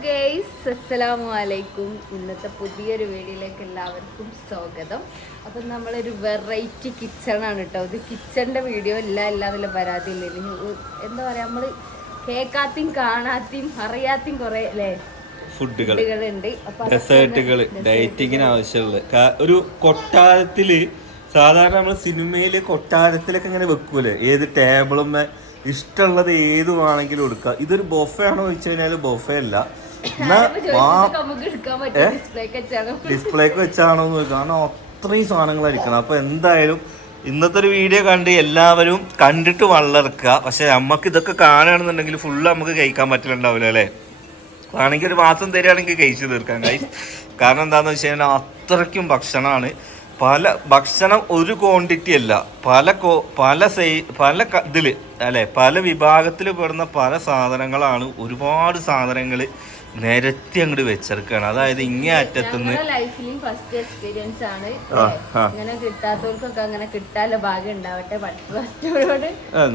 Guys, അസ്സലാമു അലൈക്കും. ഇന്നത്തെ പുതിയൊരു വീഡിയോയിലേക്ക് എല്ലാവർക്കും സ്വാഗതം. അപ്പം നമ്മളൊരു വെറൈറ്റി കിച്ചണാണ് കേട്ടോ. ഇത് കിച്ചണിൻ്റെ വീഡിയോ എന്നുള്ള പരാതിയില്ല. എന്താ പറയുക, നമ്മൾ കേൾക്കാത്തയും കാണാത്തയും അറിയാത്തയും കുറേ അല്ലേ ഫുഡുകളുണ്ട്. ഡെസേർട്ടുകൾ ഡയറ്റിങ്ങിന് ആവശ്യമുള്ള ഒരു കൊട്ടാരത്തില് സാധാരണ നമ്മൾ സിനിമയില് കൊട്ടാരത്തിലൊക്കെ ഇങ്ങനെ വെക്കൂലേ, ഏത് ടേബിളും ഇഷ്ടമുള്ളത് ഏതുവാണെങ്കിലും എടുക്കുക. ഇതൊരു ബൊഫേ ആണോ ചോദിച്ചു കഴിഞ്ഞാൽ ബൊഫേ അല്ല, ഡിസ്പ്ലേക്ക് വെച്ചാണോ എന്ന് ചോദിക്കുക. കാരണം അത്രയും സാധനങ്ങളായിരിക്കണം. അപ്പൊ എന്തായാലും ഇന്നത്തെ ഒരു വീഡിയോ കണ്ട് എല്ലാവരും കണ്ടിട്ട് വളർക്കുക. പക്ഷെ നമുക്ക് ഇതൊക്കെ കാണുകയാണെന്നുണ്ടെങ്കിൽ ഫുള്ള് നമുക്ക് കഴിക്കാൻ പറ്റില്ലുണ്ടാവില്ല അല്ലേ. ആണെങ്കിൽ ഒരു മാസം തരികയാണെങ്കിൽ കഴിച്ചു തീർക്കാം കഴിച്ച്. കാരണം എന്താണെന്ന് വെച്ച് കഴിഞ്ഞാൽ അത്രയ്ക്കും ഭക്ഷണമാണ്. പല ഭക്ഷണം ഒരു ക്വാണ്ടിറ്റി അല്ല, പല ഇതിൽ അല്ലെ, പല വിഭാഗത്തിൽ പെടുന്ന പല സാധനങ്ങളാണ്. ഒരുപാട് സാധനങ്ങൾ നിരത്തി അങ്ങോട്ട് വെച്ചെടുക്കുകയാണ്. അതായത് ഇങ്ങേ അറ്റത്തുനിന്ന്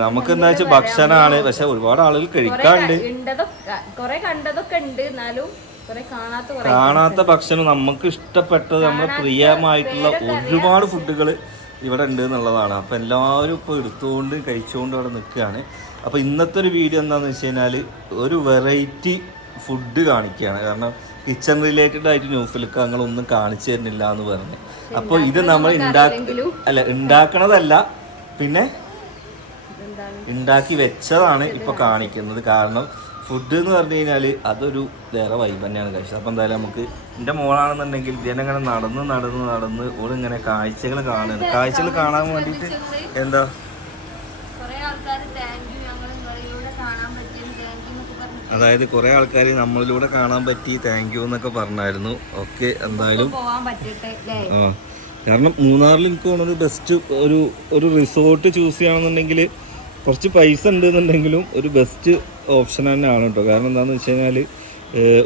നമുക്ക് എന്താ വെച്ചാൽ ഭക്ഷണമാണ്. പക്ഷെ ഒരുപാട് ആളുകൾ കഴിക്കാണ്ട്, കാണാത്ത ഭക്ഷണം നമുക്ക് ഇഷ്ടപ്പെട്ടത് നമ്മുടെ പ്രിയമായിട്ടുള്ള ഒരുപാട് ഫുഡുകൾ ഇവിടെ ഉണ്ട് എന്നുള്ളതാണ്. അപ്പം എല്ലാവരും ഇപ്പോൾ എടുത്തുകൊണ്ട് കഴിച്ചുകൊണ്ട് അവിടെ നിൽക്കുകയാണ്. അപ്പോൾ ഇന്നത്തെ ഒരു വീഡിയോ എന്താണെന്ന് വെച്ച് കഴിഞ്ഞാൽ ഒരു വെറൈറ്റി ഫുഡ് കാണിക്കുകയാണ്. കാരണം കിച്ചൺ റിലേറ്റഡ് ആയിട്ട് ന്യൂസിലൊക്കെ ഞങ്ങളൊന്നും കാണിച്ചു തരുന്നില്ല എന്ന് പറഞ്ഞു. അപ്പോൾ ഇത് നമ്മൾ ഉണ്ടാക്കണതല്ല, പിന്നെ ഉണ്ടാക്കി വെച്ചതാണ് ഇപ്പോൾ കാണിക്കുന്നത്. കാരണം ഫുഡ് എന്ന് പറഞ്ഞു കഴിഞ്ഞാൽ അതൊരു വേറെ വൈബ് തന്നെയാണ് കഴിച്ചത്. അപ്പോൾ എന്തായാലും നമുക്ക് എൻ്റെ മോളാണെന്നുണ്ടെങ്കിൽ ഇതിനങ്ങനെ നടന്ന് ഓളിങ്ങനെ കാഴ്ചകൾ കാണുന്നത്, കാഴ്ചകൾ കാണാൻ വേണ്ടിയിട്ട് എന്താ അതായത് കുറേ ആൾക്കാർ നമ്മളിലൂടെ കാണാൻ പറ്റി, താങ്ക് യു എന്നൊക്കെ പറഞ്ഞായിരുന്നു. ഓക്കെ, എന്തായാലും കാരണം മൂന്നാറിൽ എനിക്ക് തോന്നുന്നത് ബെസ്റ്റ് ഒരു റിസോർട്ട് ചൂസ് ചെയ്യണമെന്നുണ്ടെങ്കിൽ കുറച്ച് പൈസ ഉണ്ടെന്നുണ്ടെങ്കിലും ഒരു ബെസ്റ്റ് ഓപ്ഷൻ തന്നെയാണ് കേട്ടോ. കാരണം എന്താണെന്ന് വെച്ച് കഴിഞ്ഞാൽ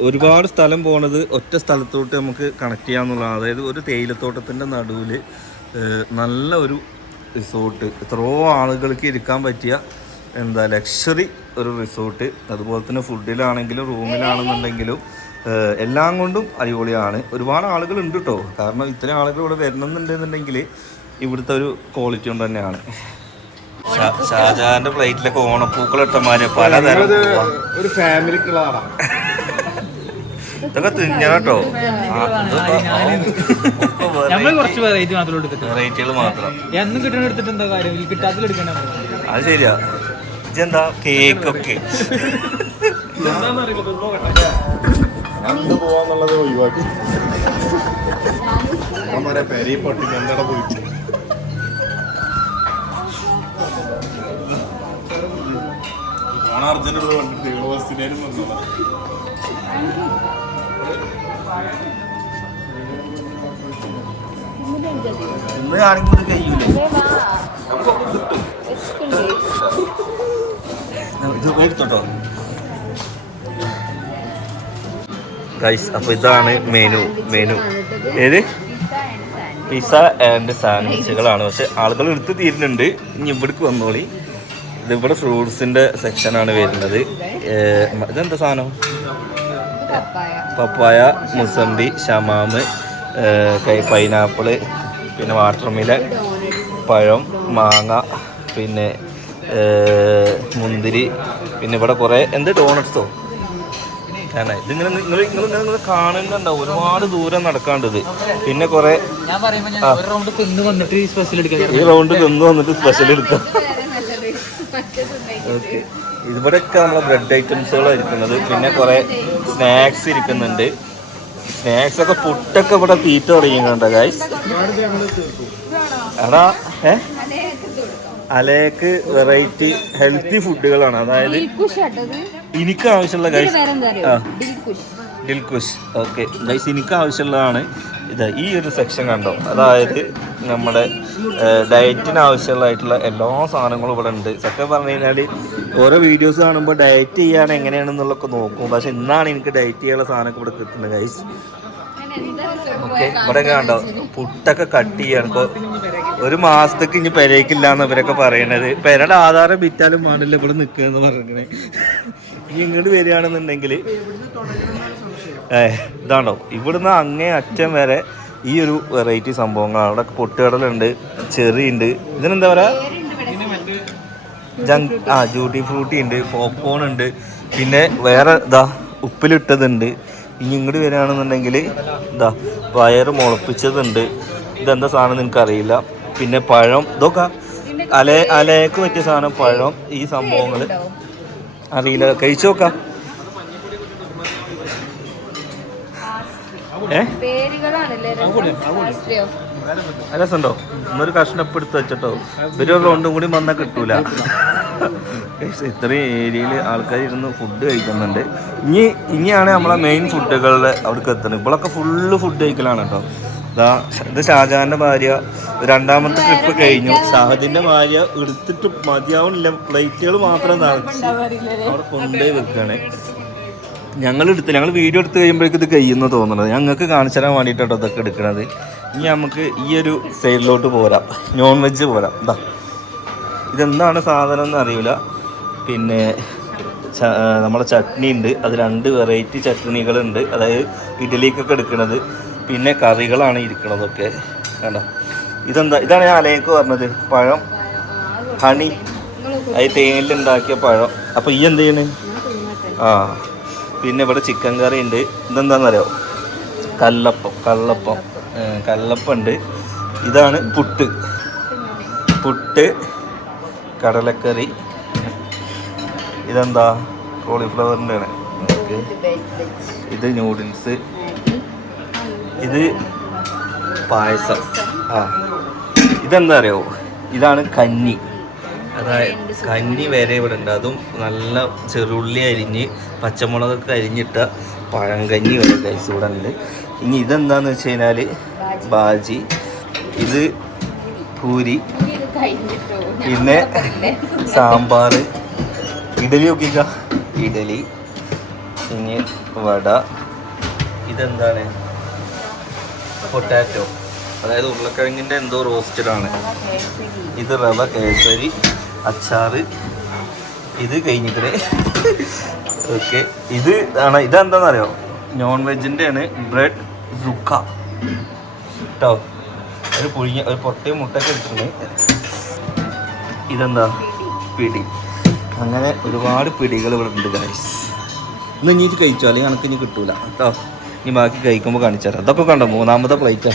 ഒരുപാട് സ്ഥലം പോണത് ഒറ്റ സ്ഥലത്തോട്ട് നമുക്ക് കണക്ട് ചെയ്യാമെന്നുള്ളതാണ്. അതായത് ഒരു തേയിലത്തോട്ടത്തിൻ്റെ നടുവിൽ നല്ല ഒരു റിസോർട്ട്, എത്രയോ ആളുകൾക്ക് ഇരിക്കാൻ പറ്റിയ എന്താ ലക്ഷറി ഒരു റിസോർട്ട്. അതുപോലെ തന്നെ ഫുഡിലാണെങ്കിലും റൂമിലാണെന്നുണ്ടെങ്കിലും എല്ലാം കൊണ്ടും അടിപൊളിയാണ്. ഒരുപാട് ആളുകൾ ഉണ്ട് കേട്ടോ. കാരണം ഇത്രയും ആളുകൾ ഇവിടെ വരണമെന്നുണ്ടെന്നുണ്ടെങ്കിൽ ഇവിടുത്തെ ഒരു ക്വാളിറ്റി കൊണ്ട് തന്നെയാണ്. ഷാജഹാന്റെ പ്ലേറ്റിലൊക്കെ ഓണപ്പൂക്കളിട്ടമാര് പലതരം ഒരു ഫാമിലിക്കുള്ളതാണ്. ഇതൊക്കെ തിന്നട്ടോ, വെറൈറ്റികൾ മാത്രം. അത് ശരിയാ. ഇതെന്താ കേക്കൊക്കെ പോവാന്നുള്ളത് ഒഴിവാക്കി അർജന്റുള്ള കണ്ടിട്ട് യൂണിവേഴ്സിറ്റിയിലും വന്നതാണ്. ഇന്ന് കാണിക്കുന്നത് കഴിയൂലേ, എടുത്തോട്ടോ ഗൈസ്. അപ്പൊ ഇതാണ് മെനു ഏത് പിസ്സ ആൻഡ് സാൻഡ്വിച്ചുകളാണ്. പക്ഷെ ആളുകൾ എടുത്ത് തീരുന്നുണ്ട്. ഇനി ഇവിടേക്ക് വന്നോളി. ഇതിവിടെ ഫ്രൂട്ട്സിന്റെ സെക്ഷനാണ് വരുന്നത്. ഇതെന്താ സാധനം? പപ്പായ, മുസമ്പി, ഷമാമ്, പൈനാപ്പിള്, പിന്നെ വാട്ടർമെലൺ, പഴം, മാങ്ങ, പിന്നെ മുന്തിരി, പിന്നെ ഇവിടെ കുറേ ഡോണറ്റ്സോ ആണ്. ഇതിങ്ങനെ നിങ്ങൾ കാണുന്നുണ്ടാവും. ഒരുപാട് ദൂരം നടക്കാണ്ടത്. പിന്നെ കുറെ ഈ റൗണ്ട് തിന്ന് വന്നിട്ട് സ്പെഷ്യൽ എടുക്കാം. ഓക്കെ, ഇവിടെയൊക്കെ നമ്മളെ ബ്രെഡ് ഐറ്റംസുകളാണ് ഇരിക്കുന്നത്. പിന്നെ കുറേ സ്നാക്സ് ഇരിക്കുന്നുണ്ട്. സ്നാക്സ് ഒക്കെ പുട്ടൊക്കെ ഇവിടെ തീറ്റ തുടങ്ങിയിട്ടുണ്ടോ ഗൈസ്? എടാ അലേക്ക് വെറൈറ്റി ഹെൽത്തി ഫുഡുകളാണ്. അതായത് എനിക്ക് ആവശ്യമുള്ള ഗൈസ് ദിൽകുഷ്. ഓക്കെ ഗൈസ്, എനിക്ക് ആവശ്യമുള്ളതാണ് ഇത്. ഈ ഒരു സെക്ഷൻ കണ്ടോ, അതായത് നമ്മുടെ ഡയറ്റിന് ആവശ്യമുള്ളതായിട്ടുള്ള എല്ലാ സാധനങ്ങളും ഇവിടെ ഉണ്ട്. സത്യം പറഞ്ഞു കഴിഞ്ഞാൽ ഓരോ വീഡിയോസ് കാണുമ്പോൾ ഡയറ്റ് ചെയ്യാണ് എങ്ങനെയാണെന്നുള്ളതൊക്കെ നോക്കും. പക്ഷെ ഇന്നാണ് എനിക്ക് ഡയറ്റ് ചെയ്യാനുള്ള സാധനമൊക്കെ ഇവിടെ കിട്ടുന്നത് ഗൈസ്. ഓക്കെ, ഇവിടെ കണ്ടോ പുട്ടൊക്കെ കട്ട് ചെയ്യാണ്. ഇപ്പോൾ ഒരു മാസത്തേക്ക് ഇനി പെരേക്കില്ല എന്ന് ഇവരൊക്കെ പറയണത്. പെരയുടെ ആധാരം വിറ്റാലും പാടില്ല ഇവിടെ നിൽക്കുക എന്ന് പറഞ്ഞേ. ഇനി ഇങ്ങോട്ട് വരികയാണെന്നുണ്ടെങ്കിൽ ഇതാണോ ഇവിടുന്ന് അങ്ങേ അറ്റം വരെ ഈ ഒരു വെറൈറ്റി സംഭവങ്ങളാണ്. അവിടെ പൊട്ടുകടലുണ്ട്, ചെറി ഉണ്ട്, ഇതിനെന്താ പറയുക, ജൂട്ടി ഫ്രൂട്ടി ഉണ്ട്, പോപ്കോൺ ഉണ്ട്, പിന്നെ വേറെ ഇതാ ഉപ്പിലിട്ടതുണ്ട്. ഇനി ഇങ്ങോട്ട് വരികയാണെന്നുണ്ടെങ്കിൽ ഇതാ പയറ് മുളപ്പിച്ചതുണ്ട്. ഇതെന്താ സാധനം നിനക്കറിയില്ല. പിന്നെ പഴം, ഇതൊക്കെ അലയ്ക്ക് പറ്റിയ സാധനം, പഴം, ഈ സംഭവങ്ങൾ അറിയില്ല, കഴിച്ചു നോക്കാം. രസമുണ്ടോ? ഇന്നൊരു കഷ്ണപ്പ് എടുത്ത് വെച്ചിട്ടോ, ഇവര് റൗണ്ടും കൂടി വന്നാൽ കിട്ടൂല. ഇത്രയും ഏരിയയിൽ ആൾക്കാർ ഇരുന്ന് ഫുഡ് കഴിക്കുന്നുണ്ട്. ഇനിയാണ് നമ്മളെ മെയിൻ ഫുഡുകളുടെ അവിടേക്ക് എത്തുന്നത്. ഇപ്പോഴൊക്കെ ഫുള്ള് ഫുഡ് കഴിക്കലാണ് കേട്ടോ. ഇത് ഷാജഹാന്റെ ഭാര്യ രണ്ടാമത്തെ ട്രിപ്പ് കഴിഞ്ഞു. ഷാഹിദിന്റെ ഭാര്യ എടുത്തിട്ട് മതിയാവണില്ല, പ്ലേറ്റുകൾ മാത്രം നിറച്ച് അവിടെ കൊണ്ടുപോയി വെക്കുകയാണ്. ഞങ്ങൾ വീഡിയോ എടുത്ത് കഴിയുമ്പോഴേക്കും ഇത് കഴിയുമെന്ന് തോന്നുന്നത്. ഞങ്ങൾക്ക് കാണിച്ചു തരാൻ വേണ്ടിയിട്ടോ ഇതൊക്കെ എടുക്കണത്. ഇനി നമുക്ക് ഈ ഒരു സൈഡിലോട്ട് പോരാം, നോൺ വെജ് പോരാം. ഇതെന്താണ് സാധനം എന്ന് അറിയില്ല. പിന്നെ നമ്മളെ ചട്നി ഉണ്ട്, അത് 2 വെറൈറ്റി ചട്നികളുണ്ട്, അതായത് ഇഡ്ഡലിക്കൊക്കെ എടുക്കുന്നത്. പിന്നെ കറികളാണ് ഇരിക്കണതൊക്കെ വേണ്ട. ഇതാണ് ഞാൻ അലയ്ക്ക് പറഞ്ഞത്, പഴം ഹണി, അത് തേനിലുണ്ടാക്കിയ പഴം. അപ്പോൾ ഈ എന്ത് ചെയ്യണേ? പിന്നെ ഇവിടെ ചിക്കൻ കറി ഉണ്ട്. ഇതെന്താണെന്നറിയോ? കല്ലപ്പം ഉണ്ട്. ഇതാണ് പുട്ട്, കടലക്കറി. ഇതെന്താ? കോളിഫ്ലവറിൻ്റെ ആണ്. ഇത് നൂഡിൽസ്, ഇത് പായസം. ഇതെന്താ അറിയോ? ഇതാണ് കഞ്ഞി. അതായത് കഞ്ഞി വരെ ഇവിടെ ഉണ്ട്. അതും നല്ല ചെറുള്ളി അരിഞ്ഞ് പച്ചമുളകൊക്കെ അരിഞ്ഞിട്ട പഴങ്കഞ്ഞി വരെ ഗൈസ് ഇവിടെ ഉണ്ട്. ഇനി ഇതെന്താന്ന് വെച്ച് കഴിഞ്ഞാൽ ബാജി, ഇത് പൂരി, പിന്നെ സാമ്പാർ, ഇഡലി നോക്കിക്ക, ഇഡലി, ഇനി വട. ഇതെന്താണ്? പൊട്ടാറ്റോ, അതായത് ഉരുളക്കിഴങ്ങിൻ്റെ എന്തോ റോസ്റ്റഡാണ്. ഇത് റവ കേസരി, അച്ചാറ്. ഇത് കഴിഞ്ഞിട്ട് ഓക്കെ. ഇതെന്താണെന്നറിയോ? നോൺ വെജിൻ്റെ ആണ്, ബ്രെഡ് സുക്ക കേട്ടോ. ഒരു പൊട്ടയും മുട്ടയൊക്കെ എടുത്തിട്ടുണ്ട്. ഇതെന്താ? പിടി. അങ്ങനെ ഒരുപാട് പിടികൾ ഇവിടെ ഉണ്ട് ഗൈസ്. ഇന്ന് ഇനി കഴിച്ചോ, അല്ലെങ്കിൽ കണക്ക് ഇനി കിട്ടൂല കേട്ടോ. ഇനി ബാക്കി കഴിക്കുമ്പോൾ കാണിച്ചു തരാം. അതൊക്കെ കണ്ടോ? 3ാമത്തെ പ്ലേറ്റാ.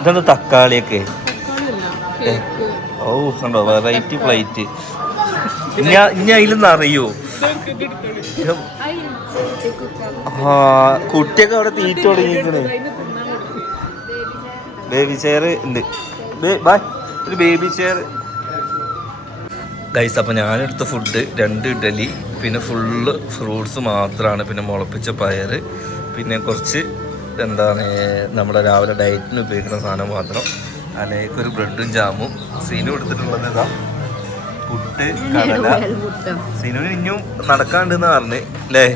ഇതെന്താ? തക്കാളിയൊക്കെ. ഓ കണ്ടോ, വെറൈറ്റി പ്ലേറ്റ്. ഇനി അതിലൊന്നും അറിയോ? കുട്ടിയൊക്കെ അവിടെ തീറ്റ തുടങ്ങിയിരിക്കണേ. ബേബി ചെയർ ഉണ്ട്. ഒരു ബേബി ചെയർ ഗൈസ്. അപ്പം ഞാനെടുത്ത ഫുഡ് 2 ഇഡലി, പിന്നെ ഫുള്ള് ഫ്രൂട്ട്സ് മാത്രമാണ്, പിന്നെ മുളപ്പിച്ച പയർ, പിന്നെ കുറച്ച് എന്താണ് നമ്മുടെ രാവിലെ ഡയറ്റിന് ഉപയോഗിക്കുന്ന സാധനം മാത്രം. അതിലേക്ക് ഒരു ബ്രെഡും ജാമും. സീനു എടുത്തിട്ടുള്ളത് ഇതാ പുട്ട്, കടല. സീനുവിന് ഇനിയും നടക്കാണ്ടെന്ന് പറഞ്ഞ് അല്ലേ?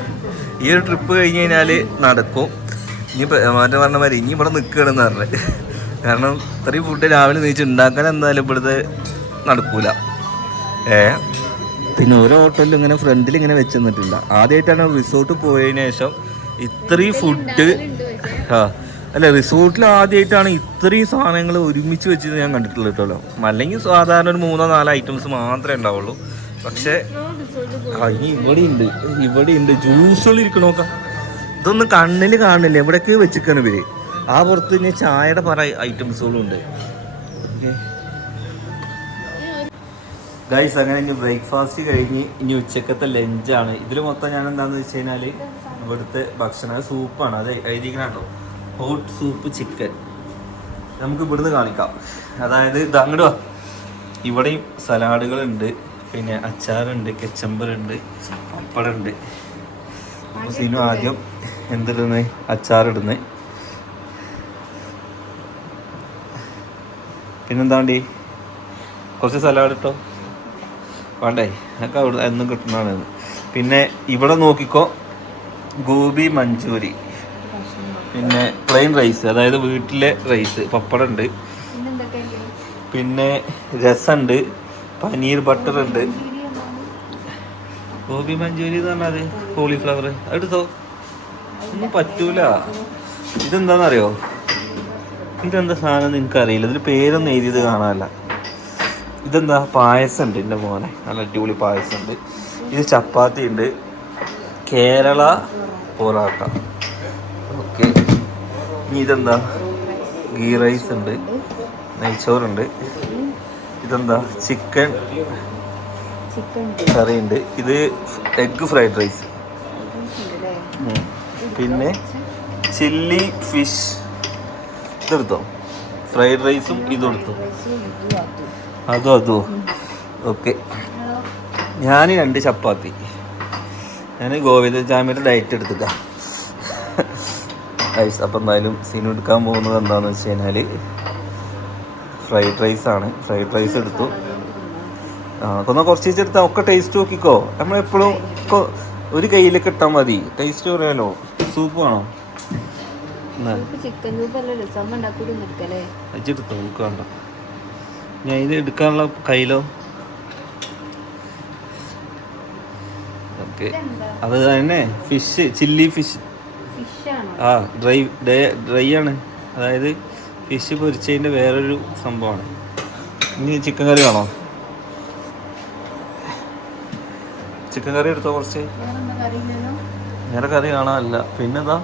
ഈ ഒരു ട്രിപ്പ് കഴിഞ്ഞ് കഴിഞ്ഞാൽ നടക്കും. ഇനി മാറ്റം പറഞ്ഞ മാതിരി ഇനി ഇവിടെ നിൽക്കുകയാണെന്ന് പറഞ്ഞത്. കാരണം ഇത്രയും ഫുഡ് രാവിലെ നീച്ച് ഉണ്ടാക്കാൻ എന്തായാലും ഇവിടുത്തെ നടക്കൂല. പിന്നെ ഓരോ ഹോട്ടലിലും ഇങ്ങനെ ഫ്രണ്ടിൽ ഇങ്ങനെ വെച്ച് തന്നിട്ടില്ല. ആദ്യമായിട്ടാണ് റിസോർട്ട് പോയതിനു ശേഷം ഇത്രയും ഫുഡ്. അല്ല, റിസോർട്ടിൽ ആദ്യമായിട്ടാണ് ഇത്രയും സാധനങ്ങൾ ഒരുമിച്ച് വെച്ചിട്ട് ഞാൻ കണ്ടിട്ടുള്ളത് കേട്ടോ. അല്ലെങ്കിൽ സാധാരണ ഒരു 3-4 ഐറ്റംസ് മാത്രമേ ഉണ്ടാവുള്ളൂ. പക്ഷേ ഇനി ഇവിടെ ഉണ്ട് ജ്യൂസുകൾ ഇരിക്കണ നോക്കാം. ഇതൊന്നും കണ്ണിൽ കാണില്ല, എവിടേക്ക് വെച്ചിരിക്കണം ഇവര്. ആ പുറത്ത് ഇനി ചായയുടെ പല ഐറ്റംസുകളും ഉണ്ട്. ഗൈസ്, അങ്ങനെ ഇനി ബ്രേക്ക്ഫാസ്റ്റ് കഴിഞ്ഞ് ഇനി ഉച്ചക്കത്തെ ലഞ്ചാണ്. ഇതിൽ മൊത്തം ഞാൻ എന്താണെന്ന് വെച്ച് കഴിഞ്ഞാൽ ഇവിടുത്തെ ഭക്ഷണം സൂപ്പാണ്. അത് എഴുതിക്കണോ? Hot soup chicken. നമുക്ക് ഇവിടുന്ന് കാണിക്കാം. അതായത് ഇത് അങ്ങോട്ട് വാ. ഇവിടെയും സലാഡുകളുണ്ട്, പിന്നെ അച്ചാറുണ്ട്, കെച്ചമ്പറുണ്ട്, പപ്പടമുണ്ട്. അപ്പോൾ സീനു ആദ്യം എന്തിടുന്നത്? അച്ചാറിടുന്നത്. പിന്നെന്താണ്ടി കുറച്ച് സലാഡ് ഇട്ടോ, വേണ്ടേ? അതൊക്കെ അവിടെ എന്നും കിട്ടുന്നതാണ്. പിന്നെ ഇവിടെ നോക്കിക്കോ, ഗോബി മഞ്ചൂരി, പിന്നെ പ്ലെയിൻ റൈസ്, അതായത് വീട്ടിലെ റൈസ്, പപ്പടം ഉണ്ട്. പിന്നെ രസമുണ്ട്, പനീർ ബട്ടർ ഉണ്ട്. ഗോബി മഞ്ചൂരി എന്ന് പറഞ്ഞാൽ കോളിഫ്ലവർ എടുത്തോ, ഒന്നും പറ്റൂല. ഇതെന്താണെന്നറിയോ, ഇതെന്താ സാധനം നിനക്കറിയില്ല, ഇതിൽ പേരൊന്നും എഴുതിയത് കാണാനല്ല. ഇതെന്താ, പായസം ഉണ്ട് എൻ്റെ മോനെ, നല്ല അടിപൊളി പായസം ഉണ്ട്. ഇത് ചപ്പാത്തി ഉണ്ട്, കേരള പൊറോട്ട. ഓക്കെ, ഇനി ഇതെന്താ, ഗീ റൈസ് ഉണ്ട്, നെയ്ച്ചോറുണ്ട്. ഇതെന്താ, ചിക്കൻ കറി ഉണ്ട്. ഇത് എഗ് ഫ്രൈഡ് റൈസ്. പിന്നെ ചില്ലി ഫിഷ് ഇതെടുത്തോ, ഫ്രൈഡ് റൈസും ഇതും എടുത്തോ. അതോ ഓക്കെ. ഞാൻ 2 ചപ്പാത്തി. ഞാൻ ഗോവിന്ദ ജാമ്യയുടെ ഡയറ്റ് എടുത്തുക. അപ്പം എന്തായാലും സീൻ എടുക്കാൻ പോകുന്നത് എന്താണെന്ന് വെച്ച് കഴിഞ്ഞാൽ ഫ്രൈഡ് റൈസാണ്. ഫ്രൈഡ് റൈസ് എടുത്തു. ഒന്ന് കുറച്ച് എടുത്താൽ ഒക്കെ ടേസ്റ്റ് നോക്കിക്കോ. നമ്മളെപ്പോഴും ഒരു കയ്യിലേക്ക് ഇട്ടാൽ മതി, ടേസ്റ്റ് പറയാലോ. സൂപ്പ് വേണോ? അജെടുത്തോ, നമുക്ക് വേണ്ട. ഞാൻ ഇത് എടുക്കാനുള്ള കയ്യിലോ. ഓക്കെ, അത് തന്നെ ഫിഷ്, ചില്ലി ഫിഷ്. ആ ഡ്രൈ ആണ്, അതായത് ഫിഷ് പൊരിച്ചതിൻ്റെ വേറൊരു സംഭവമാണ്. ഇനി ചിക്കൻ കറി വേണോ? ചിക്കൻ കറി എടുത്തോ കുറച്ച്. വേറെ കറി കാണാനല്ല. പിന്നെന്താ,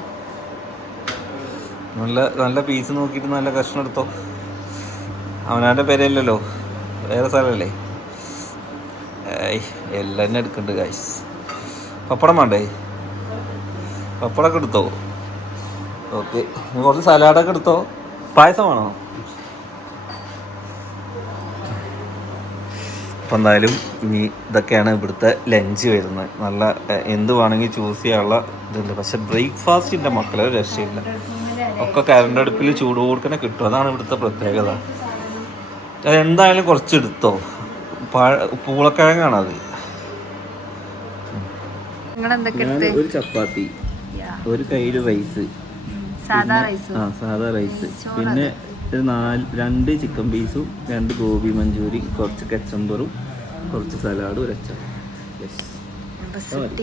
നല്ല നല്ല പീസ് നോക്കിയിട്ട് നല്ല കഷ്ണം എടുത്തോ. അവനാൻ്റെ പേരല്ലല്ലോ, വേറെ സ്ഥലമല്ലേ. എല്ലാം തന്നെ എടുക്കണ്ട് ഗൈസ്. പപ്പടം വേണ്ടേ? പപ്പടമൊക്കെ എടുത്തോ. ഓക്കെ, കുറച്ച് സലാഡൊക്കെ എടുത്തോ. പായസം വേണോ? അപ്പം എന്തായാലും ഇനി ഇതൊക്കെയാണ് ഇവിടുത്തെ ലഞ്ച് വരുന്നത്. നല്ല എന്ത് വേണമെങ്കിൽ ചൂസ് ചെയ്യാനുള്ള ഇതുണ്ട്. പക്ഷെ ബ്രേക്ക്ഫാസ്റ്റിൻ്റെ മക്കളെ രക്ഷയില്ല, ഒക്കെ കറണ്ട് അടുപ്പിൽ ചൂട് കൊടുക്കണേ കിട്ടും. അതാണ് ഇവിടുത്തെ പ്രത്യേകത. അതെന്തായാലും കുറച്ചെടുത്തോ. പൂളക്കിഴങ്ങാണത്. ഒരു ചപ്പാത്തി, ഒരു കയ്യിൽ റൈസ്, സാധാ റൈസ്, പിന്നെ 2 ചിക്കൻ പീസും 2 ഗോബി മഞ്ചൂരി, കുറച്ച് കച്ചമ്പറും കുറച്ച് സലാഡും, ഒരു അച്ചാർ.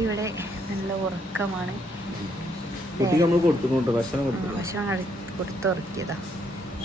ഇവിടെ നല്ല ഉറക്കമാണ്. കുട്ടിക്ക് നമ്മൾ കൊടുത്തു, ഭക്ഷണം കൊടുത്തുറക്കിയതാ.